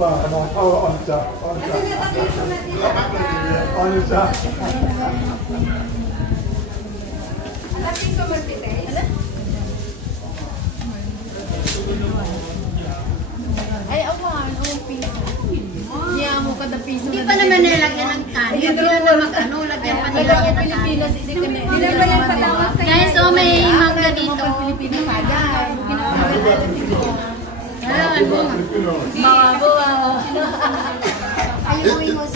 on siya. On siya. Ay, awan. Ang piso. Niya mo kada piso. Hindi pa naman nilagyan ng kanin. Hindi sila na mag-ano, lagyan pa nila ng Pilipinas. Hindi ka na. kanin. Guys, so may mangga dito. Pilipinas agad. Alam mo. Mga buwa.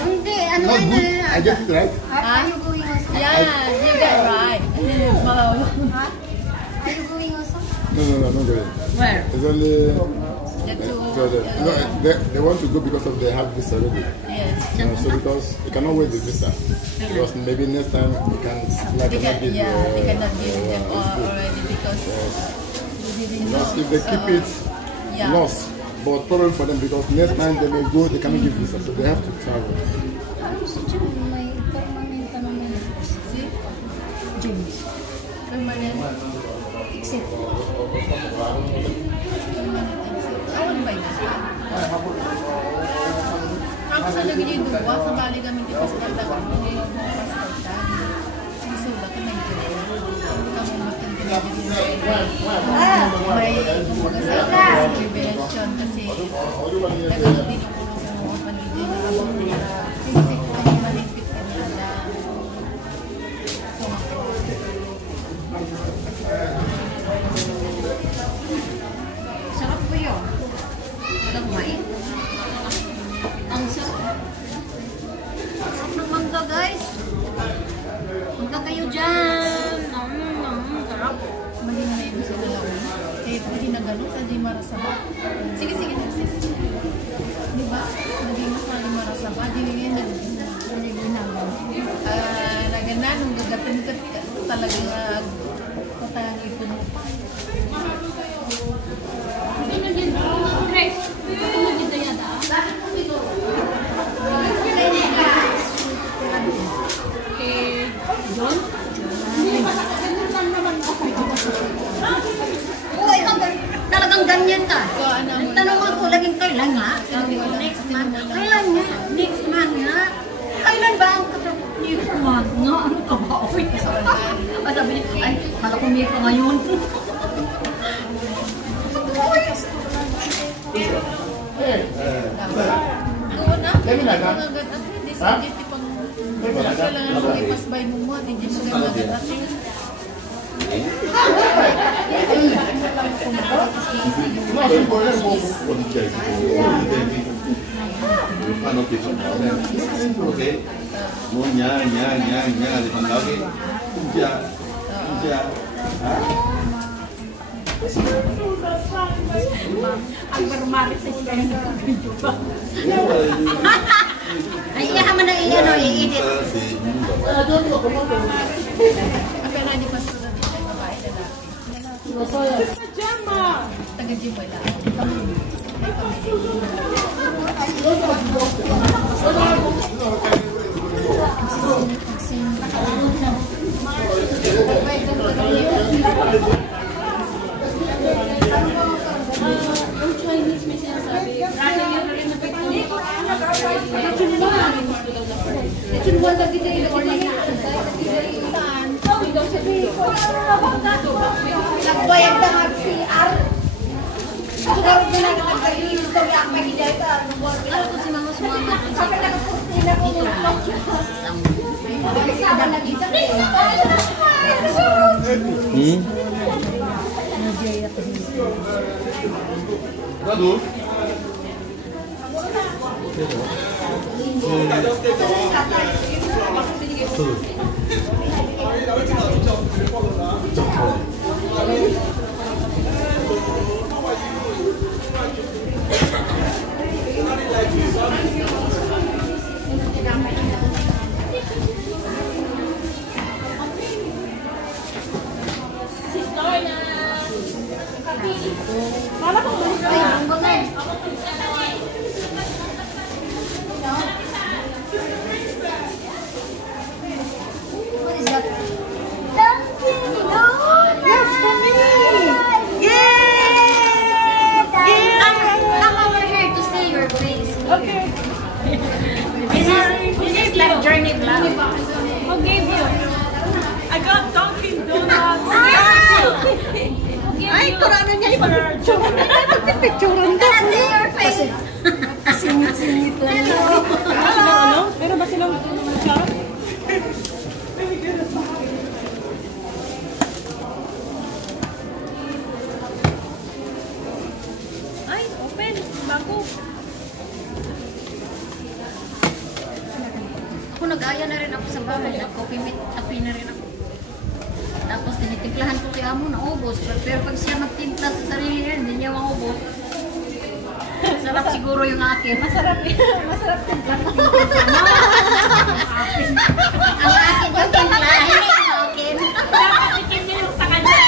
Hindi, ano Not good. I get it right. Are you going also? Yeah, you got right. Mga Are you going also? No, not going. Where? It's only. the two. No, they want to go because of they have visa already. Yes. So because you cannot wait the visa. Because maybe next time you can like They cannot give cannot give them already because because if they keep it lost, but problem for them because next time they may go, they cannot give visa, so they have to travel. May permanent naman. See? James. Permanent. Except. Awan ba yun? Ako sa lagi niya duwa, sa bali kami di paskalda ko. Paskalda. Sisula ka na yun. Kami matindi may kumbaga sa revelation kasi nagano din ako panigin na abang nila. Kasi kami malipit ka nila. Sarap po yun. Walang kumain. Ang sarap. Sarap ng mangga, guys. Punta kayo dyan. Sarap. Maging na yung gusto nila ulit. Eh, hindi na gano'n sa di marasaba. Sige, sis. Diba? Naging mas mali marasaba. Di nga nagana nung gagapin ka talagang patayang ipon mo pa. John? Uy, talagang ganyan ka. Tanong ako, laging kailan nga? Next month. Kailan nga? Next month nga? Kailan ba ang next month nga? Ano ka ba? Uy, sabi niya, ay, kala ko may ka ngayon. Kailangan mo ipasbay mo mo. Hindi mo gano'n natin. Okay. Mau nya, limang lagi. Ang barumari sa isla. Ay, iyahan mo na iyan o, i-edit. Apa na di pasura di tayo babae lalaki. Taga-gym wala. Yung Chinese may sinasabi, nagbayad na nga CR. Siguro na nagkakaroon ko yung pag-iday ka. Alam ko si Mama sumama. Kapag nagkakurtina ko yung kasama na dito. Radu. What is that? Dunkin' Donuts! Yes, for me! bago. Ako nag-aya na rin ako sa bahay. Nag-coffee meat, tapi na rin ako. Tapos tinitimplahan ko kay amo, naubos. Pero pag siya magtimpla sa sarili niya, hindi niya maubos. Sarap siguro yung akin. Masarap timpla. Ang akin yung timpla, hindi yung akin. Dapat ikin yung sa kanya.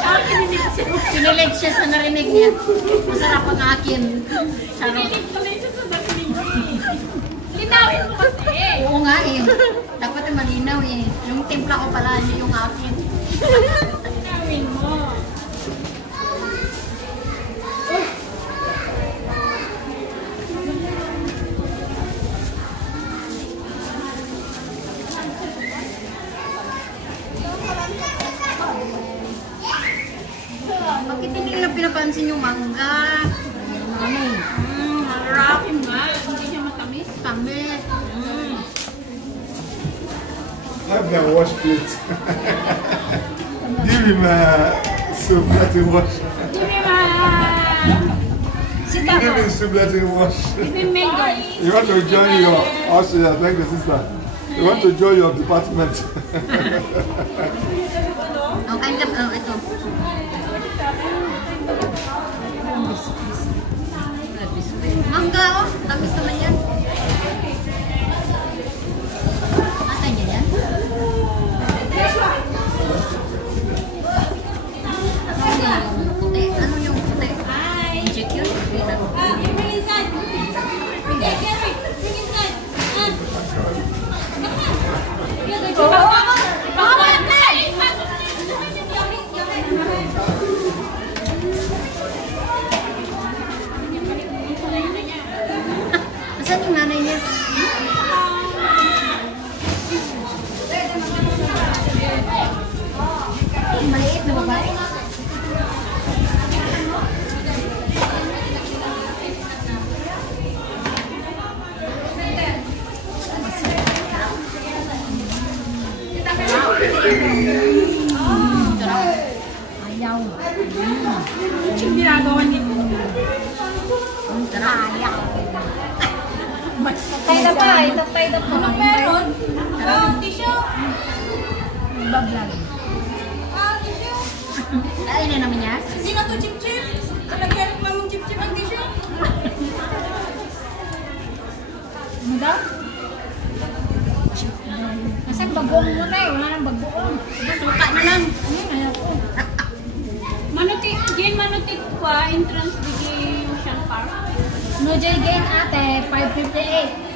Akin hindi kasi. Pinilig siya sa narinig niya. Masarap ang akin. Charot. Pinilig tuloy siya sa narinig mo eh. Linawin mo kasi. Oo nga eh. Dapat yung malinaw eh. Yung timpla ko pala, hindi yung akin. Linawin mo. Bakit hindi nila pinapansin yung mangga? Marap nga. Hindi siya matamis. Kami. Have them wash plate. Give him soup, let him wash. Give Give him soup, let him wash. me mango. You want to join your Austria, thank you, sister. You want to join your department. Oh, kind of, ito. Mangga, oh. Tamis naman yan. Asan niya yan? Ano yung puti? Ano yung puti? Check yun? Bring inside. Okay, Gary. Bring inside. Asan yung nanay niya? Maliit na babae. Ayaw. Yung ginagawa niya. Ayaw. Tatay na pa, tatay na pa. Ano meron? Tissue. Bablan. Kainin naman niya? Hindi na to chip-chip. Kalagyan mo mong chip-chip ang tissue. Ano daw? Nasaan bagoong mo na eh? Wala nang bagoong. Suka na lang. Ayaw ko. Manutik, Jane manutik pa, entrance di Ocean Park. No J gain ate, 558.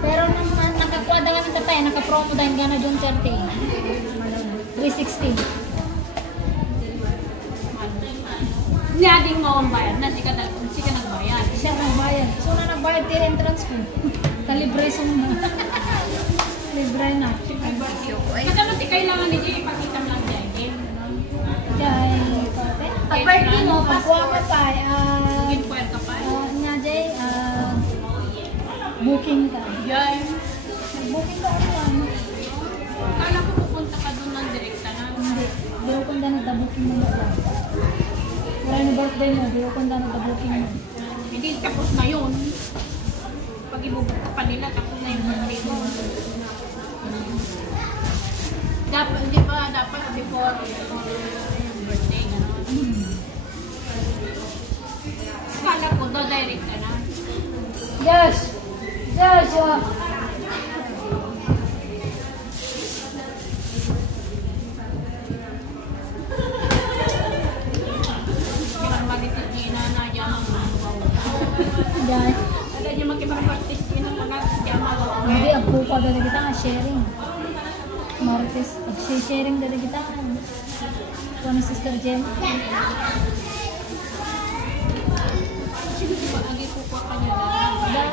Pero naman, nakakuha na kami tatay, naka-promo dahil gana June 30. 360. Niyading mo ang bayad na, sika nagbayad. Siya nagbayad. So na nagbayad til entrance ko. Talibre sum na. Libre na. Pagkanutik kailangan ni Jane, ipakita mo lang Jane. Kaya, ate. Pag birthday mo, pagkuha mo tayo, Ginpuer ka pa. nga Jay, booking ka. Jay. Booking ka ano? Kala ko pupunta ka doon ng direkta na. Hindi. Di ko kung dano booking mo na. Wala na birthday mo, di ko kung dano booking mo. Hindi tapos na yun. Pag ibubuk ka pa nila, tapos na yung birthday mo. Dapat, di ba, dapat before yung birthday, gano'n. Kala ko, direct ka na. Yes! Joshua! Kaya magitit niya na yaman mo. Dahil, Ada niya magkipag-practice din ng mga yaman mo. hindi, ang pupa dali kita nga, sharing. Martes, sharing dali kita. Ito ni Sister Jem. Sige, di ba, agi kukuha ka niya na.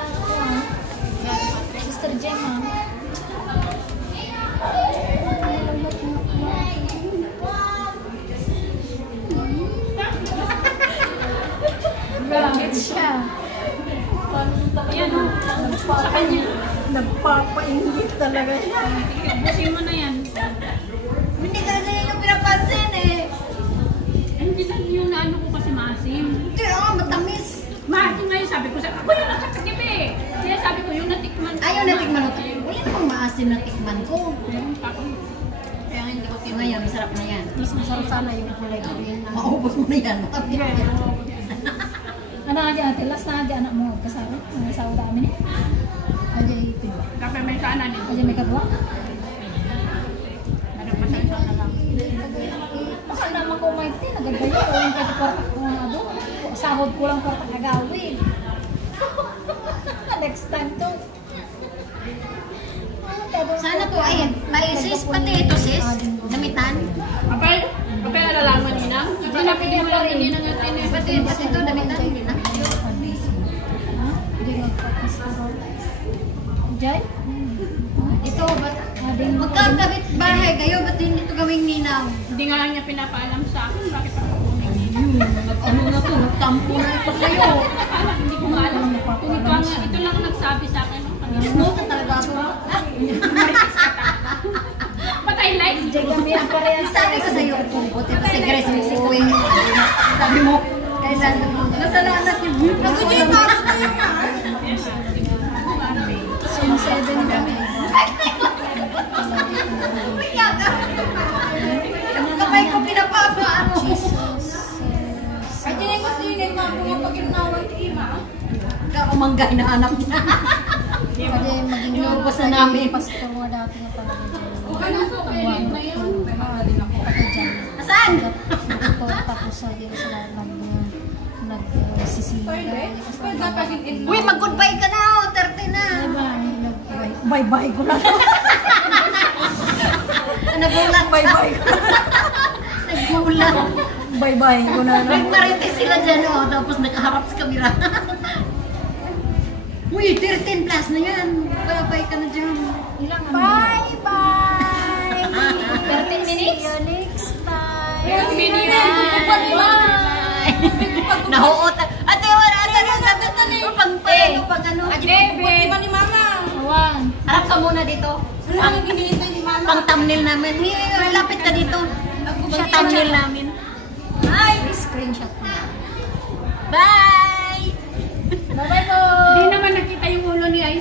Sister Jem, ha? Bakit siya? Ayan o, sa kanya. Nagpapaingit talaga siya. Busin mo na yan. Hindi kasi yun yung pinapansin eh. Hindi lang yung naano ko kasi maasim. Hindi, asin na tikman ko. Kaya hindi ko Ngayon, masarap na yan. Mas masarap sana yung kulay green. Maubos mo na yan. Ano nga di ate? Last na di anak mo kasama? Ang asawa namin eh. Aja ito ba? Kapag may sana din. Aja may kadwa? Nagpasensya na lang. Baka naman ko may tin. Nagagayo. O yung pwede portak ko nga doon. Sahod ko lang portak nagawin. Next time to. Sana po ay may sis pati ito sis. Damitan. Kapag nalalaman niya na, pagkakapili mo lang hindi na natin eh. Pati ito damitan. Hindi na. Hindi magpapastoro. Diyan? Ito, ba't magkakabit bahay kayo? Ba't hindi ito gawing ninaw? Hindi nga lang niya pinapaalam sa akin. Bakit ako kunin? Ano na to? Tampo na ito kayo. Hindi ko maalam. Ito lang ang nagsabi sa akin. Smoke ka talaga ako. Patay light. Diyan kami ang parehas. Sabi ko sa'yo, buti pa si Grace Mexico eh. Sabi mo, kailan nasalanan niyo. Ako dyan, para sa kayo na. Sum-7 kami. Kamay ko pinapapaan mo. Ay, dinengos din mo ako pag inunawan ti Ima. Kaumanggay na anak niya. Pwede maging Inuubos na namin. pastor mo dati na talaga dyan. Ano po kayo na yun? Pati dyan. Saan? Ito, tapos sa dyan sila nagsisila. Uy, mag-goodbye ka na. 30 na. Bye-bye ko na. Nagulat. Bye-bye ko na. Nagulat. Bye-bye ko na. Nagmarites sila dyan, oh, tapos nakaharap sa kamera. Uy, 13 plus na yan. Bye-bye ka na dyan. Bye-bye! 13 minutes? See you next time! Nahuot. Ate, wala ito. Pag ano. Ni Mama. Awan. Harap ka muna dito. Pang thumbnail namin. Lapit ka dito. Sa thumbnail namin. Ay, screenshot mo na. Bye! Bye-bye po! Hindi naman nakita yung ulo ni